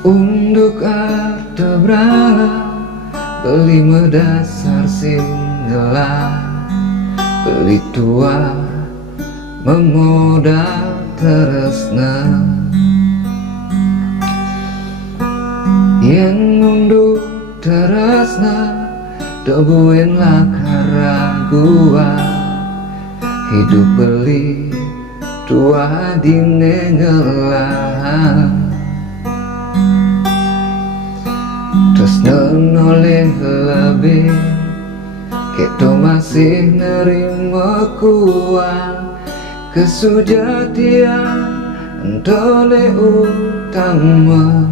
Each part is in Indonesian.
Unduk atau berala beli medasar singgala beli tua memodal teresna yen unduk teresna dobuin lah karaguan hidup beli tua dine ngelahan terus noleh lebih kita masih nerima kuang kesujatian entole utama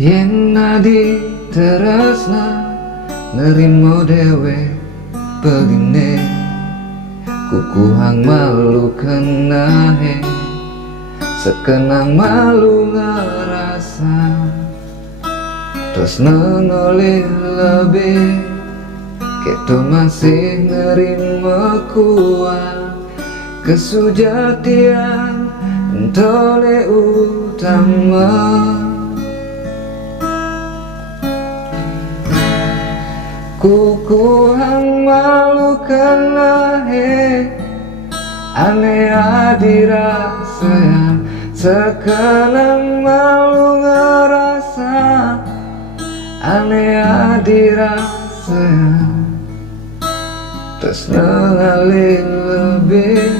yen nadi teresna nerimo dewe begini kukuhang malu kenahe sekenang malu ngerasa terus nolih lebih kita masih nerima kuang kesujatian entole utama kukuhang malu kenahe ane adirasa sekenang malu ngerasa ane adirasa terus ngalih lebih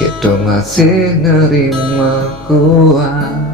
kita masih nerima kuang